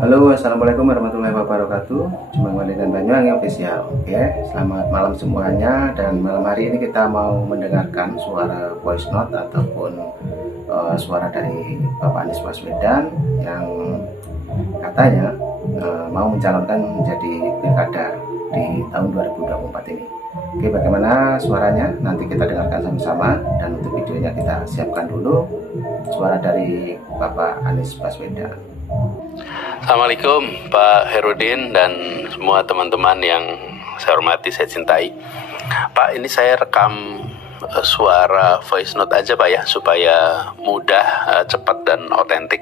Halo, assalamualaikum warahmatullahi wabarakatuh. Jumpa kembali dengan Banyuwangi Official. Oke, selamat malam semuanya. Dan malam hari ini kita mau mendengarkan suara voice note ataupun suara dari Bapak Anies Baswedan yang katanya mau mencalonkan menjadi pilkada di tahun 2024 ini. Oke, bagaimana suaranya? Nanti kita dengarkan sama-sama. Dan untuk videonya kita siapkan dulu suara dari Bapak Anies Baswedan. Assalamualaikum Pak Herudin dan semua teman-teman yang saya hormati, saya cintai. Pak, ini saya rekam suara voice note aja Pak ya, supaya mudah, cepat dan otentik.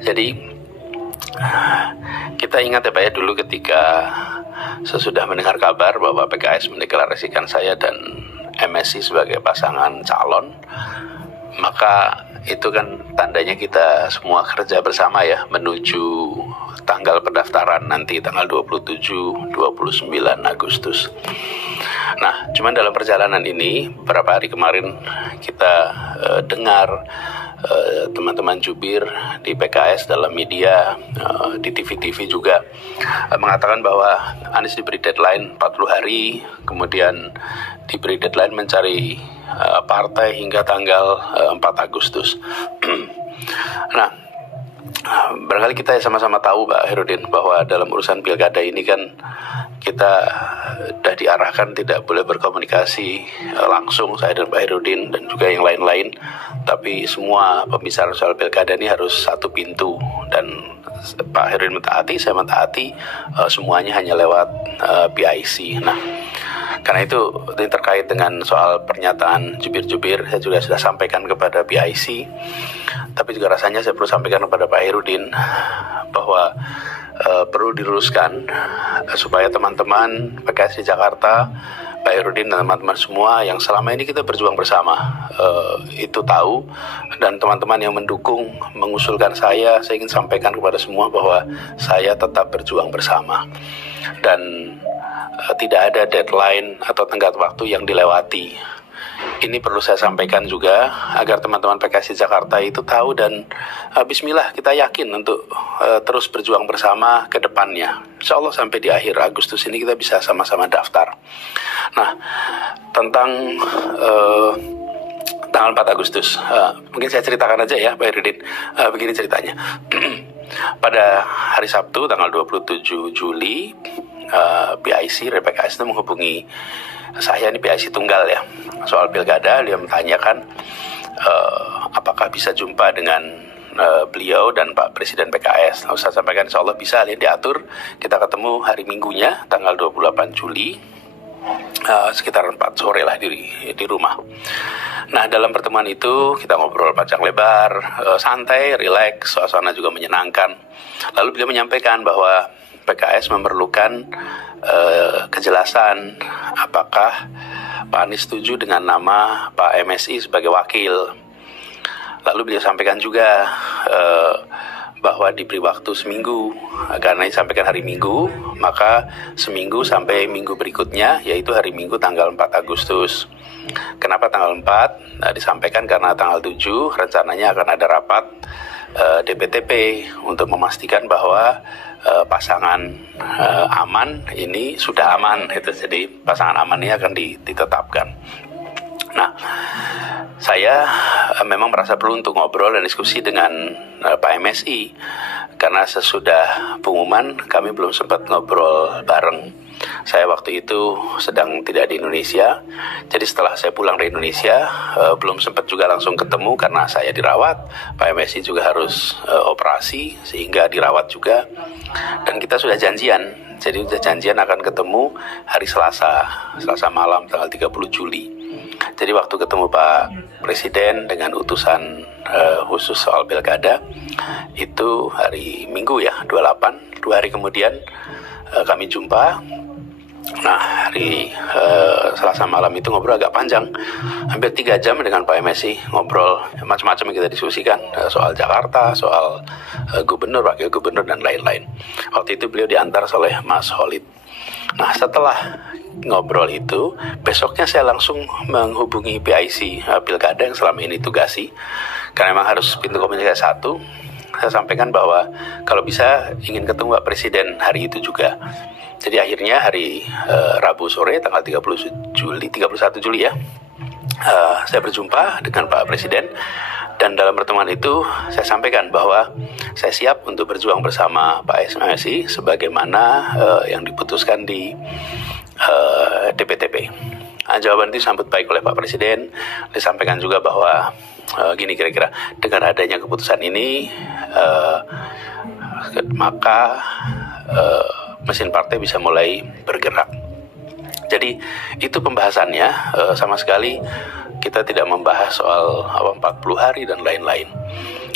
Jadi kita ingat ya Pak ya, dulu ketika sesudah mendengar kabar bahwa PKS mendeklarasikan saya dan MSI sebagai pasangan calon, maka itu kan tandanya kita semua kerja bersama ya menuju tanggal pendaftaran nanti tanggal 27-29 Agustus. Nah, cuman dalam perjalanan ini beberapa hari kemarin kita dengar teman-teman jubir di PKS dalam media, di TV-TV juga mengatakan bahwa Anies diberi deadline 40 hari, kemudian diberi deadline mencari partai hingga tanggal 4 Agustus. Nah, barangkali kita sama-sama tahu Pak Herudin bahwa dalam urusan pilkada ini kan kita sudah diarahkan tidak boleh berkomunikasi langsung, saya dan Pak Herudin dan juga yang lain-lain, tapi semua pembicaraan soal pilkada ini harus satu pintu, dan Pak Herudin mentaati, saya mentaati, semuanya hanya lewat PIC. Nah, karena itu ini terkait dengan soal pernyataan jubir-jubir, saya juga sudah sampaikan kepada PIC, tapi juga rasanya saya perlu sampaikan kepada Pak Herudin bahwa perlu diluruskan supaya teman-teman PKS di Jakarta, Pak Herudin dan teman-teman semua yang selama ini kita berjuang bersama itu tahu, dan teman-teman yang mendukung, mengusulkan saya ingin sampaikan kepada semua bahwa saya tetap berjuang bersama, dan tidak ada deadline atau tenggat waktu yang dilewati. Ini perlu saya sampaikan juga agar teman-teman PKS di Jakarta itu tahu, dan bismillah kita yakin untuk terus berjuang bersama ke depannya. Insya Allah sampai di akhir Agustus ini kita bisa sama-sama daftar. Nah, tentang tanggal 4 Agustus, mungkin saya ceritakan aja ya Pak Herudin. Begini ceritanya. Pada hari Sabtu tanggal 27 Juli, PIC PKS itu menghubungi saya, ini PIC tunggal ya, soal pilkada. Dia menanyakan apakah bisa jumpa dengan beliau dan Pak Presiden PKS. Lalu saya sampaikan insya Allah bisa, lihat diatur, kita ketemu hari Minggunya tanggal 28 Juli sekitar 4 sore lah di rumah. Nah, dalam pertemuan itu kita ngobrol panjang lebar, santai, rileks, suasana juga menyenangkan. Lalu beliau menyampaikan bahwa PKS memerlukan kejelasan apakah Pak Anies setuju dengan nama Pak MSI sebagai wakil. Lalu beliau sampaikan juga bahwa diberi waktu seminggu, karena disampaikan hari Minggu, maka seminggu sampai minggu berikutnya, yaitu hari Minggu tanggal 4 Agustus. Kenapa tanggal 4? Nah, disampaikan karena tanggal 7 rencananya akan ada rapat DPTP untuk memastikan bahwa pasangan aman ini sudah aman, itu. Jadi pasangan aman ini akan ditetapkan. Nah, saya memang merasa perlu untuk ngobrol dan diskusi dengan Pak MSI, karena sesudah pengumuman kami belum sempat ngobrol bareng. Saya waktu itu sedang tidak di Indonesia, jadi setelah saya pulang dari Indonesia belum sempat juga langsung ketemu karena saya dirawat. Pak MSI juga harus operasi sehingga dirawat juga, dan kita sudah janjian. Jadi sudah janjian akan ketemu hari Selasa malam tanggal 30 Juli. Jadi waktu ketemu Pak Presiden dengan utusan khusus soal pilkada itu hari Minggu ya, 28, 2 hari kemudian kami jumpa. Nah, hari Selasa malam itu ngobrol agak panjang, hampir 3 jam dengan Pak MSI, ngobrol macam-macam yang kita diskusikan, soal Jakarta, soal gubernur, wakil gubernur, dan lain-lain. Waktu itu beliau diantar oleh Mas Holid. Nah, setelah ngobrol itu, besoknya saya langsung menghubungi PIC pilkada yang selama ini tugasi, karena memang harus pintu komunikasi satu. saya sampaikan bahwa kalau bisa ingin ketemu Pak Presiden hari itu juga. Jadi akhirnya hari Rabu sore tanggal 31 Juli ya, saya berjumpa dengan Pak Presiden. Dan dalam pertemuan itu saya sampaikan bahwa saya siap untuk berjuang bersama Pak MSI sebagaimana yang diputuskan di DPTP. Jawaban itu disambut baik oleh Pak Presiden. Disampaikan juga bahwa gini kira-kira, dengan adanya keputusan ini maka mesin partai bisa mulai bergerak. Jadi itu pembahasannya, sama sekali kita tidak membahas soal 40 hari dan lain-lain.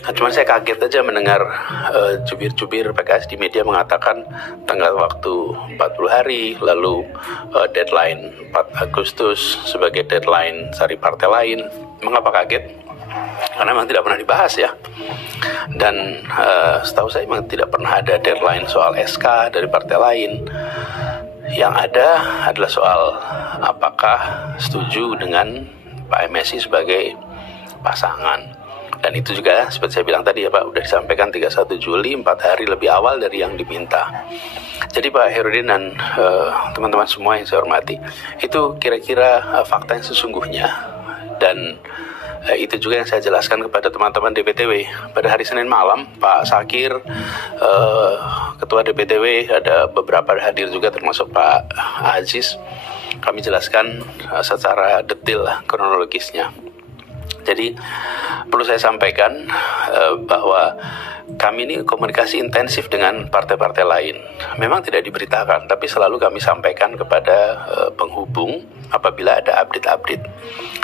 Nah, cuman saya kaget aja mendengar jubir-jubir PKS di media mengatakan tenggat waktu 40 hari, lalu deadline 4 Agustus sebagai deadline dari partai lain. Mengapa kaget? Karena memang tidak pernah dibahas ya. Dan setahu saya memang tidak pernah ada deadline soal SK dari partai lain. Yang ada adalah soal apakah setuju dengan Pak MSI sebagai pasangan. Dan itu juga seperti saya bilang tadi ya Pak, udah disampaikan 31 Juli, 4 hari lebih awal dari yang diminta. Jadi Pak Herudin dan teman-teman semua yang saya hormati, itu kira-kira fakta yang sesungguhnya. Dan itu juga yang saya jelaskan kepada teman-teman DPTW. Pada hari Senin malam, Pak Sakir, Ketua DPTW, ada beberapa hadir juga termasuk Pak Aziz. Kami jelaskan secara detail kronologisnya. Jadi perlu saya sampaikan bahwa kami ini komunikasi intensif dengan partai-partai lain. Memang tidak diberitakan, tapi selalu kami sampaikan kepada penghubung apabila ada update-update.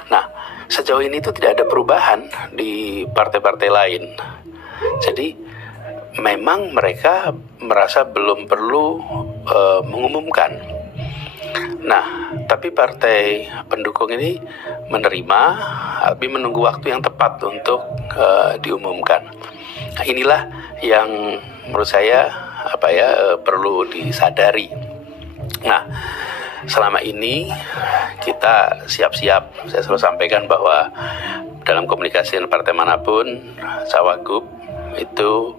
Nah, sejauh ini itu tidak ada perubahan di partai-partai lain. Jadi memang mereka merasa belum perlu mengumumkan. Nah, tapi partai pendukung ini menerima, tapi menunggu waktu yang tepat untuk diumumkan. Nah, inilah yang menurut saya perlu disadari. Nah, selama ini kita siap-siap. Saya selalu sampaikan bahwa dalam komunikasi dengan partai manapun, cawagup itu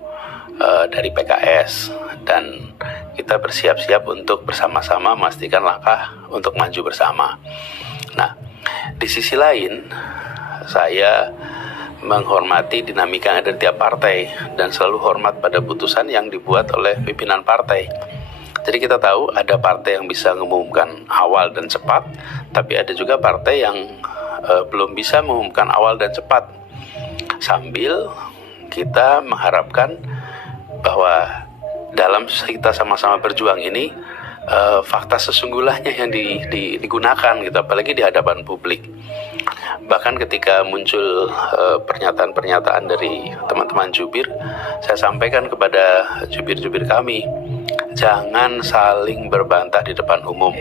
dari PKS, dan kita bersiap-siap untuk bersama-sama memastikan langkah untuk maju bersama. Nah, di sisi lain, saya menghormati dinamika yang ada di tiap partai dan selalu hormat pada putusan yang dibuat oleh pimpinan partai. Jadi kita tahu ada partai yang bisa mengumumkan awal dan cepat, tapi ada juga partai yang belum bisa mengumumkan awal dan cepat. Sambil kita mengharapkan bahwa dalam kita sama-sama berjuang ini, fakta sesungguhnya yang digunakan gitu, apalagi di hadapan publik. Bahkan ketika muncul pernyataan-pernyataan dari teman-teman jubir, saya sampaikan kepada jubir-jubir kami, jangan saling berbantah di depan umum.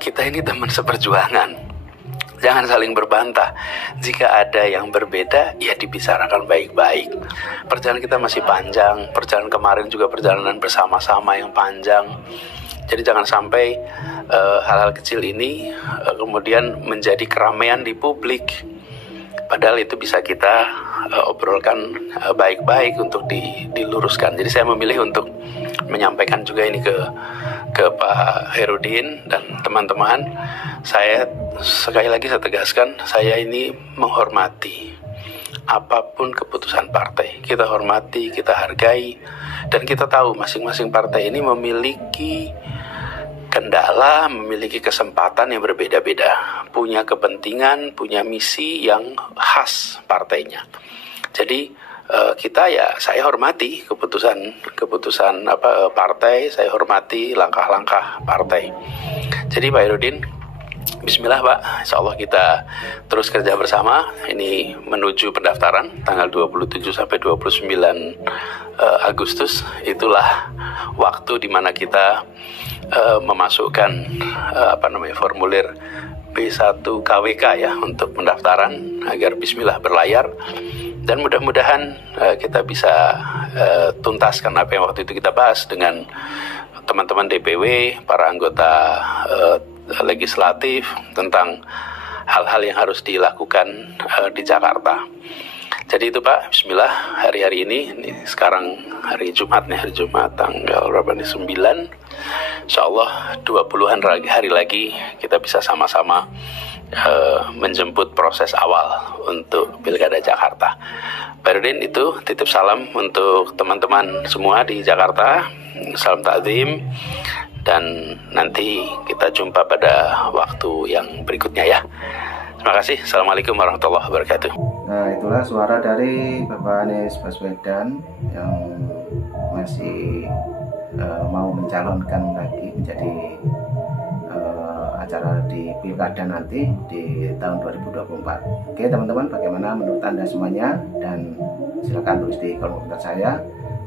Kita ini teman seperjuangan. Jangan saling berbantah. Jika ada yang berbeda, ya dibicarakan baik-baik. Perjalanan kita masih panjang. Perjalanan kemarin juga perjalanan bersama-sama yang panjang. Jadi jangan sampai hal-hal kecil ini kemudian menjadi keramaian di publik. Padahal itu bisa kita obrolkan baik-baik untuk diluruskan. Jadi saya memilih untuk menyampaikan juga ini ke Pak Herudin dan teman-teman. Saya sekali lagi saya tegaskan, saya ini menghormati apapun keputusan partai. Kita hormati, kita hargai, dan kita tahu masing-masing partai ini memiliki kendala, memiliki kesempatan yang berbeda-beda, punya kepentingan, punya misi yang khas partainya. Jadi saya hormati keputusan partai, saya hormati langkah-langkah partai. Jadi Pak Herudin, bismillah Pak, insya Allah kita terus kerja bersama. Ini menuju pendaftaran tanggal 27 sampai 29 Agustus. Itulah waktu di mana kita memasukkan formulir B1 KWK ya untuk pendaftaran agar bismillah berlayar. Dan mudah-mudahan kita bisa tuntaskan apa yang waktu itu kita bahas dengan teman-teman DPW, para anggota legislatif tentang hal-hal yang harus dilakukan di Jakarta. Jadi itu Pak, bismillah, hari-hari ini sekarang hari Jumat nih, hari Jumat tanggal berapa nih, 9. Insya Allah 20-an hari lagi kita bisa sama-sama menjemput proses awal untuk Pilkada Jakarta. Pak Rudin, itu titip salam untuk teman-teman semua di Jakarta, salam takzim, dan nanti kita jumpa pada waktu yang berikutnya ya. Terima kasih. Assalamualaikum warahmatullahi wabarakatuh. Nah, itulah suara dari Bapak Anies Baswedan yang masih mau mencalonkan lagi menjadi acara di Pilkada nanti di tahun 2024. Oke teman-teman, bagaimana menurut Anda semuanya? Dan silakan tulis di kolom komentar saya.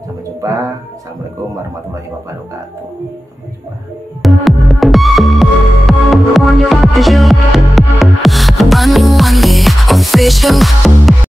Sampai jumpa. Assalamualaikum warahmatullahi wabarakatuh. Sampai jumpa.